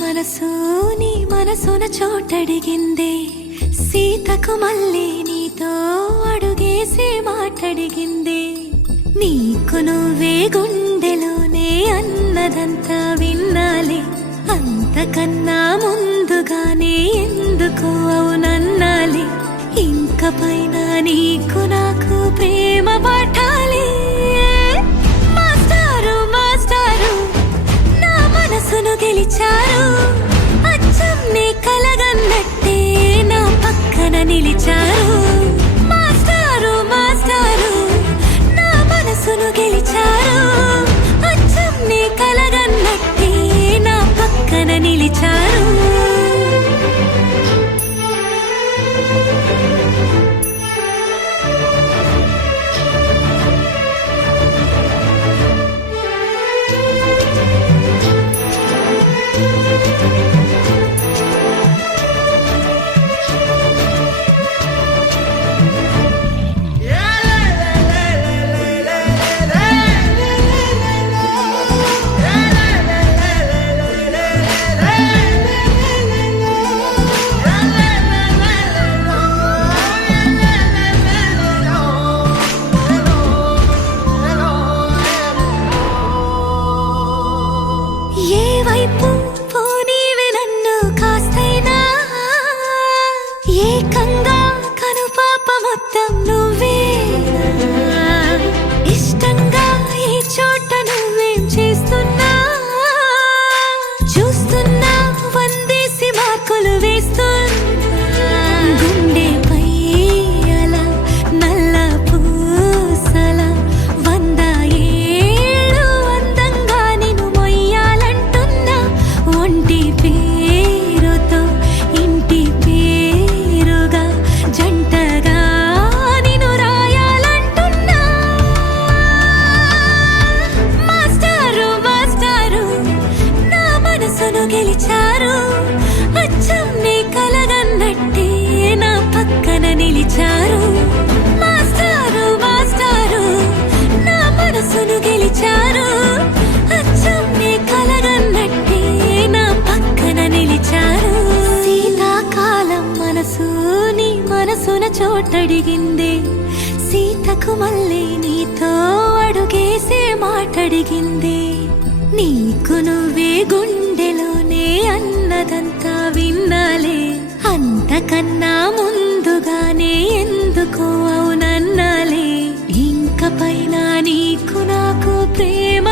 మనసుని మనసున చోటడిగిందే సీతకు మళ్ళీ నీతో అడుగేసి మాటడిగిందే నీకు నువ్వే గుండెలోనే అన్నదంతా విన్నాలే అంతకన్నా ముందుగానే ఎందుకు అవునన్నాలే ఇంక పైన నీకు నాకు ప్రేమ పాఠాలే మాస్టారు మాస్టారు నా మనసును గెలిచారు అచ్చం నీ కలగన్నట్టే నా పక్కన నిలిచారు మాస్టారు మాస్టారు నా మనసును గెలిచారు అచ్చం నీ కలగన్నట్టే నా పక్కన నిలిచారు ఏకంగా కనుపాప మొత్తం నువ్వే ఇష్టంగా ఈ చోట నువ్వేం చేస్తున్నా చూస్తున్నా వందేసి మార్కులు వేస్తున్నా గుండెపై అలా నల్ల పూసల 100 ఏళ్ళు అందంగా నిన్ను మొయ్యాలంటున్నా ఒంటి పేరుతో ఇంటి పేరుగా జంటగా నిన్ను రాయాలంటున్నా మాస్టారు మాస్టారు నా మనసును గెలిచారు అచ్చం నీ కలగన్నట్టే నా పక్కన నిలిచారు మాస్టారు మాస్టారు నా మనసును గెలిచారు అచ్చం నీ కలగన్నట్టే నా పక్కన నిలిచారు శీతాకాలం మనసుని మనసున చోటడిగిందే సీతకు మళ్ళీ నీతో అడుగేసే మాటడిగిందే నీకు నువ్వే గుండెలోనే అన్నదంతా విన్నాలే అంతకన్నా ముందుగానే ఎందుకు అవునన్నాలే ఇంక పైన నీకు నాకు ప్రేమ